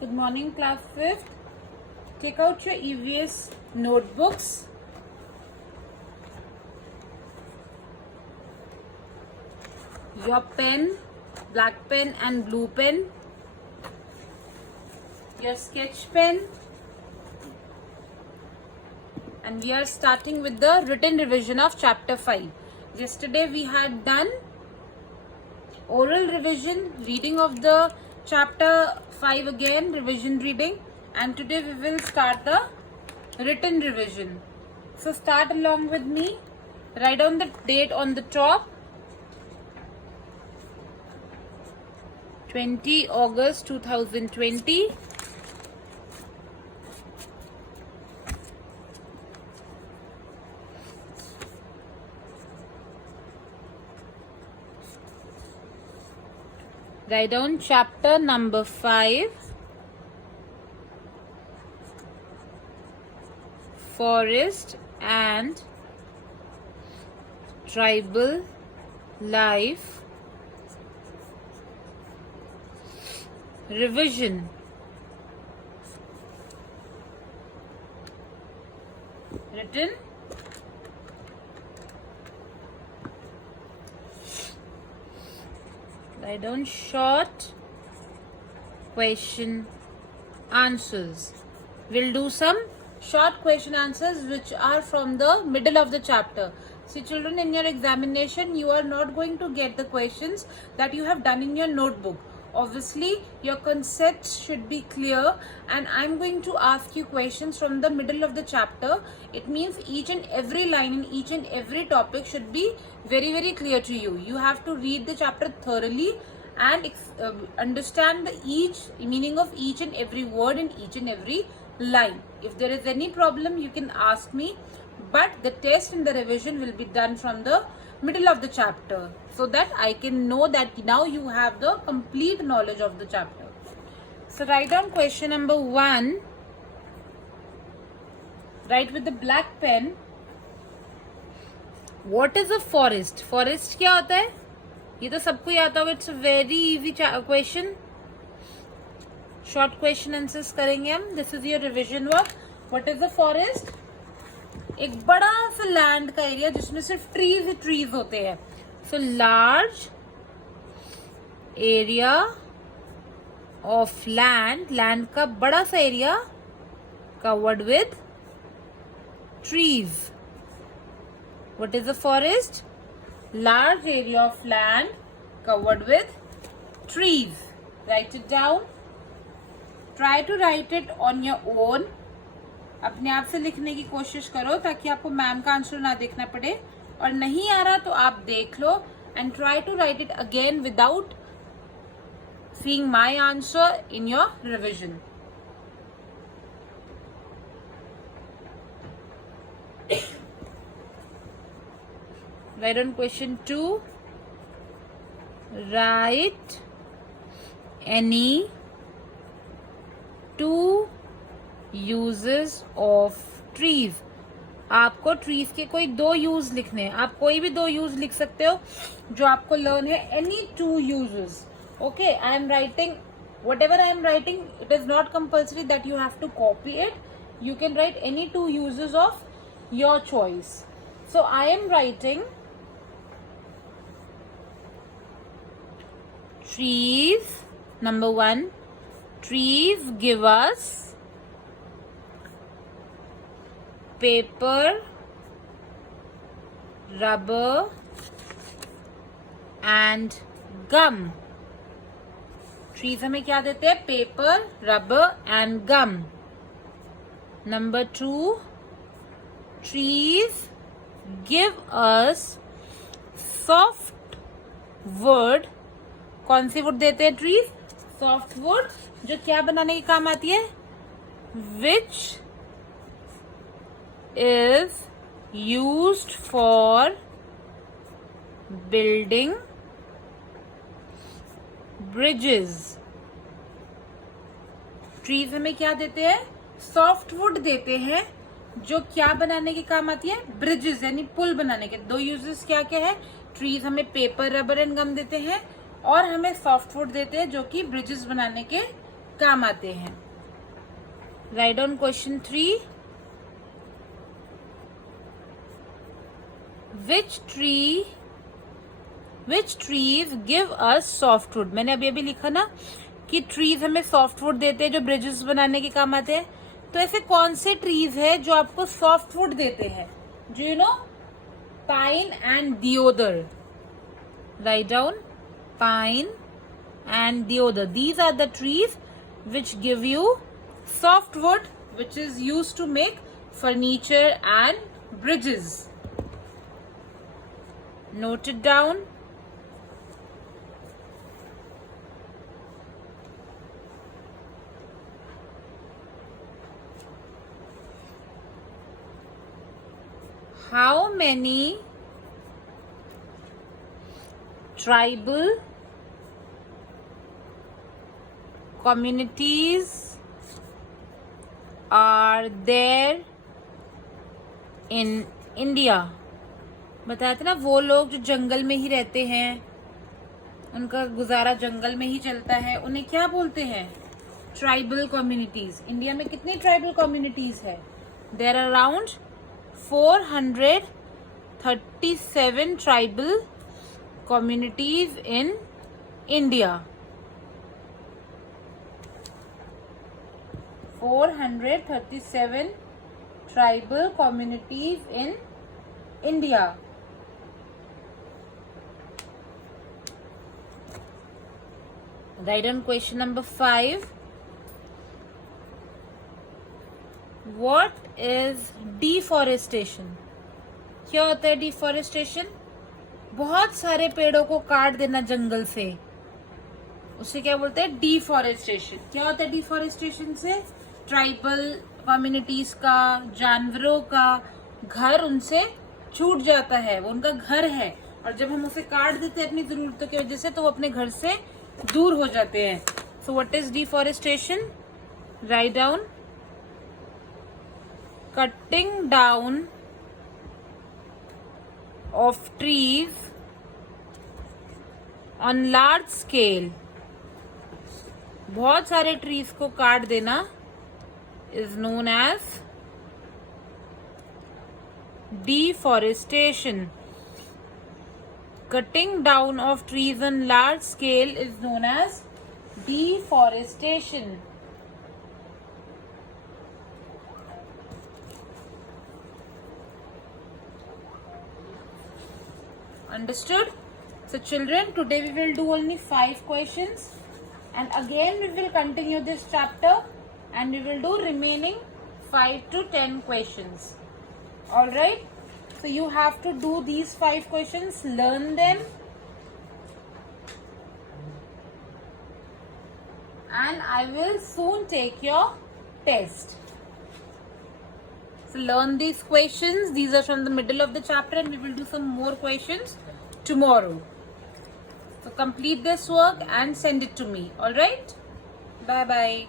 Good morning, class 5th. Take out your EVS notebooks. Your pen, black pen and blue pen. Your sketch pen. And we are starting with the written revision of chapter 5. Yesterday we had done oral revision, reading of the chapter 5 again, revision reading, and today we will start the written revision. So start along with me. Write down the date on the top. 20 August 2020. Write down chapter number 5. Forest and tribal life. Revision. Written. Write down short question answers. We'll do some short question answers which are from the middle of the chapter. See children, in your examination you are not going to get the questions that you have done in your notebook. Obviously your concepts should be clear, and I'm going to ask you questions from the middle of the chapter. It means each and every line in each and every topic should be very clear to you. You have to read the chapter thoroughly and understand the each meaning of each and every word in each and every line. If there is any problem you can ask me, but the test and the revision will be done from the middle of the chapter, so that I can know that now you have the complete knowledge of the chapter. So write down question number 1. Write with the black pen. What is a forest? Forest क्या होता है? ये तो सबको याद होगा. It's a very easy question. Short question answers करेंगे हम. This is your revision work. What is a forest? एक बड़ा सा लैंड का एरिया जिसमें सिर्फ ट्रीज होते हैं. So large area of land का बड़ा सा area covered with trees. What is a forest? Large area of land covered with trees. Write it down. Try to write it on your own. अपने आप से लिखने की कोशिश करो ताकि आपको मैम का आंसर ना देखना पड़े, और नहीं आ रहा तो आप देख लो and try to write it again without seeing my answer in your revision. Write on question 2. Write any 2 uses of trees. आपको ट्रीज के कोई 2 यूज लिखने हैं. आप कोई भी 2 यूज लिख सकते हो जो आपको लर्न है. Any 2 uses. Okay, I am writing whatever I am writing. It is not compulsory that you have to copy it. You can write any 2 uses of your choice. So I am writing trees. Number 1. Trees give us paper, rubber and gum. Trees हमें क्या देते हैं? Paper, rubber and gum. Number 2. Trees give us soft wood. कौन सी wood देते हैं trees? Soft wood, जो क्या बनाने के काम आती है? Which is used for building bridges. Trees हमें क्या देते हैं? सॉफ्ट वुड देते हैं जो क्या बनाने के काम आती है? ब्रिजेस यानी पुल बनाने के. 2 यूजेस क्या क्या है? ट्रीज हमें पेपर, रबर एंड गम देते हैं, और हमें सॉफ्ट वुड देते हैं जो कि ब्रिजेस बनाने के काम आते हैं. Write down question 3. Which trees give us softwood? मैंने अभी लिखा ना कि ट्रीज हमें सॉफ्टवुड देते हैं जो ब्रिजेस बनाने के काम आते हैं. तो ऐसे कौन से ट्रीज है जो आपको सॉफ्टवुड देते हैं? Do you know? Pine and deodar. Write down pine and deodar. These are the trees which give you softwood, which is used to make furniture and bridges. Note it down. How many tribal communities are there in India? बताया था ना, वो लोग जो जंगल में ही रहते हैं, उनका गुजारा जंगल में ही चलता है, उन्हें क्या बोलते हैं? Tribal communities. इंडिया में कितनी ट्राइबल कम्युनिटीज है? There are around 437 tribal communities in India. 437 tribal communities in India. Write down question number 5. What is deforestation? क्या होता है डिफॉरेस्टेशन? बहुत सारे पेड़ों को काट देना जंगल से, उसे क्या बोलते हैं? डिफॉरेस्टेशन. क्या होता है डिफॉरेस्टेशन से? ट्राइबल कम्युनिटीज का, जानवरों का घर उनसे छूट जाता है, वो उनका घर है, और जब हम उसे काट देते हैं अपनी जरूरतों की वजह से, तो वो अपने घर से दूर हो जाते हैं. So what is deforestation? Write down cutting down of trees on large scale. बहुत सारे ट्रीज को काट देना is known as deforestation. Cutting down of trees on large scale is known as deforestation. Understood? So children, today we will do only 5 questions, and again we will continue this chapter and we will do remaining 5 to 10 questions. Alright? So you have to do these 5 questions, learn them, and I will soon take your test. So learn these questions. These are from the middle of the chapter, and we will do some more questions tomorrow. So complete this work and send it to me. Alright? Bye bye.